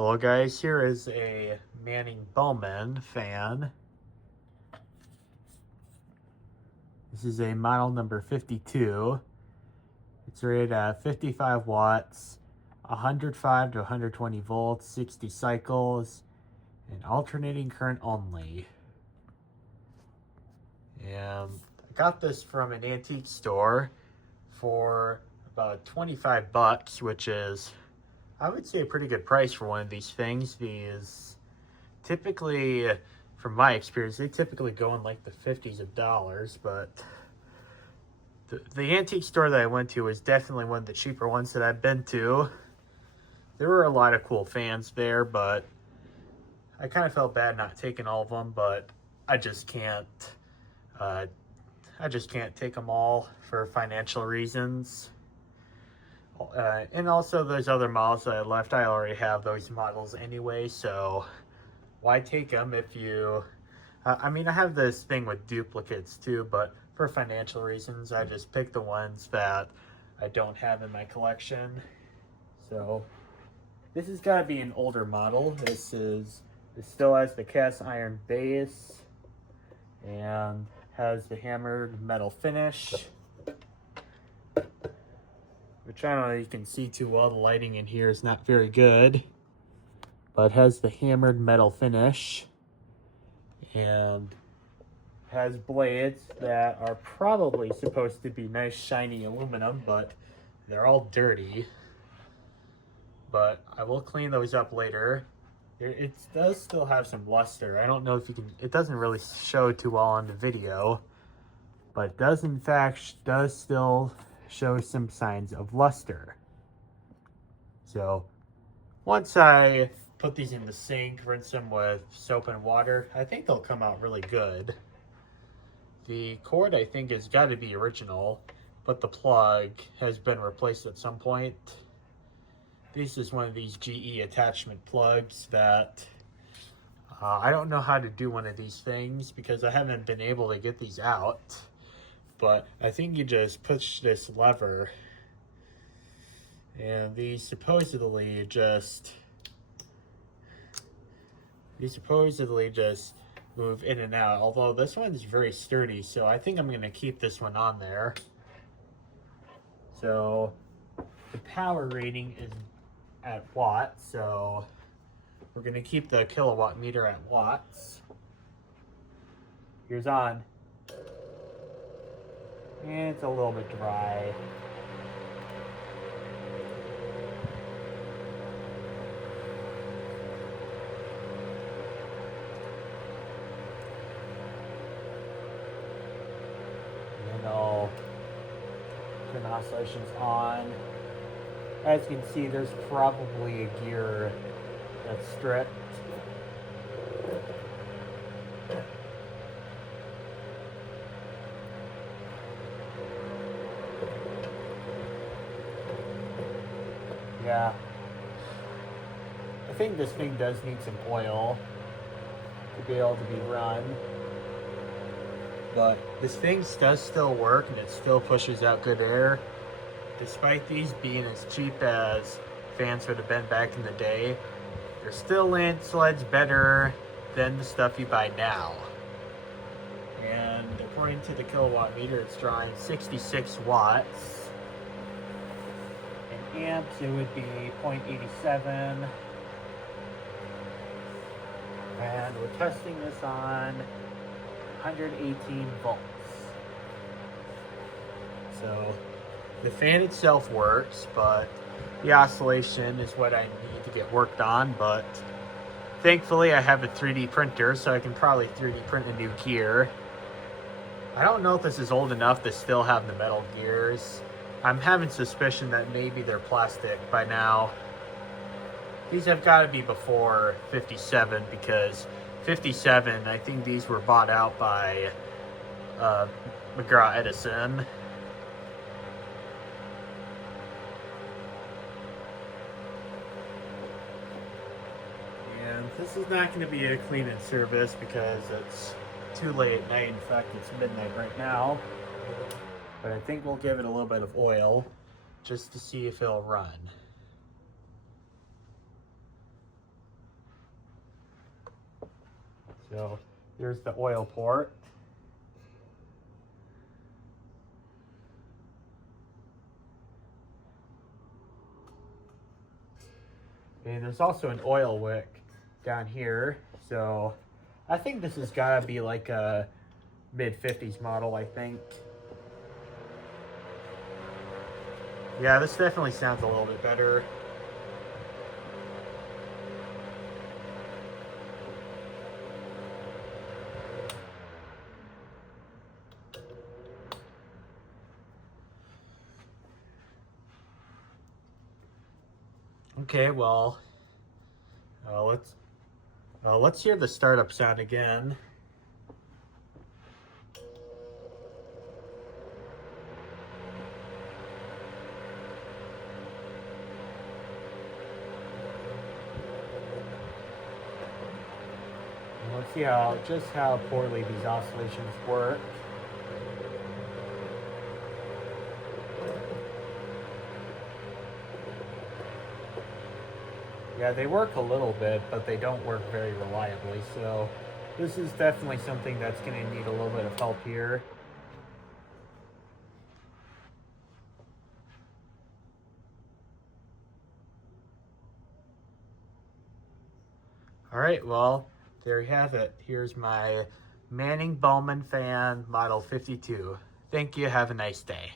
Hello guys, here is a Manning Bowman fan. This is a model number 52. It's rated at 55 watts, 105 to 120 volts, 60 cycles, and alternating current only. And I got this from an antique store for about 25 bucks, which is, I would say, a pretty good price for one of these things. These typically, from my experience, they typically go in like the 50s of dollars, but the antique store that I went to was definitely one of the cheaper ones that I've been to. There were a lot of cool fans there, but I kind of felt bad not taking all of them, but I just can't take them all for financial reasons. And also those other models that I left, I already have those models anyway, so why take them if you... I mean, I have this thing with duplicates too, but for financial reasons, I just pick the ones that I don't have in my collection. So this has got to be an older model. This still has the cast iron base and has the hammered metal finish, which I don't know if you can see too well. The lighting in here is not very good, but has the hammered metal finish and has blades that are probably supposed to be nice shiny aluminum, but they're all dirty. But I will clean those up later. It does still have some luster. I don't know if you can, it doesn't really show too well on the video, but it does in fact still show some signs of luster. So once I put these in the sink, rinse them with soap and water, I think they'll come out really good. The cord, I think, has got to be original, but the plug has been replaced at some point. This is one of these GE attachment plugs that I don't know how to do one of these things because I haven't been able to get these out. But I think you just push this lever and these supposedly just move in and out, although this one's very sturdy, so I think I'm going to keep this one on there. So the power rating is at watts, so we're going to keep the kilowatt meter at watts. Here's on. And it's a little bit dry. And I'll turn the oscillations on. As you can see, there's probably a gear that's stripped. Yeah. I think this thing does need some oil to be able to be run. But this thing does still work and it still pushes out good air. Despite these being as cheap as fans would have been back in the day, they're still land sleds better than the stuff you buy now. And according to the kilowatt meter, it's drawing 66 watts. In amps, it would be 0.87. And we're testing this on 118 volts. So the fan itself works, but the oscillation is what I need to get worked on. But thankfully I have a 3D printer, so I can probably 3D print a new gear. I don't know if this is old enough to still have the metal gears. I'm having suspicion that maybe they're plastic by now. These have got to be before 57, because 57, I think these were bought out by McGraw-Edison. And this is not going to be a cleaning service because it's too late at night. In fact, it's midnight right now. But I think we'll give it a little bit of oil just to see if it'll run. So here's the oil port. And there's also an oil wick down here. So I think this has got to be like a mid-50s model, I think. Yeah, this definitely sounds a little bit better. Okay, well, let's hear the startup sound again. And let's see just how poorly these oscillations work. Yeah, they work a little bit, but they don't work very reliably. So this is definitely something that's going to need a little bit of help here. All right, well, there you have it. Here's my Manning Bowman fan model 52. Thank you. Have a nice day.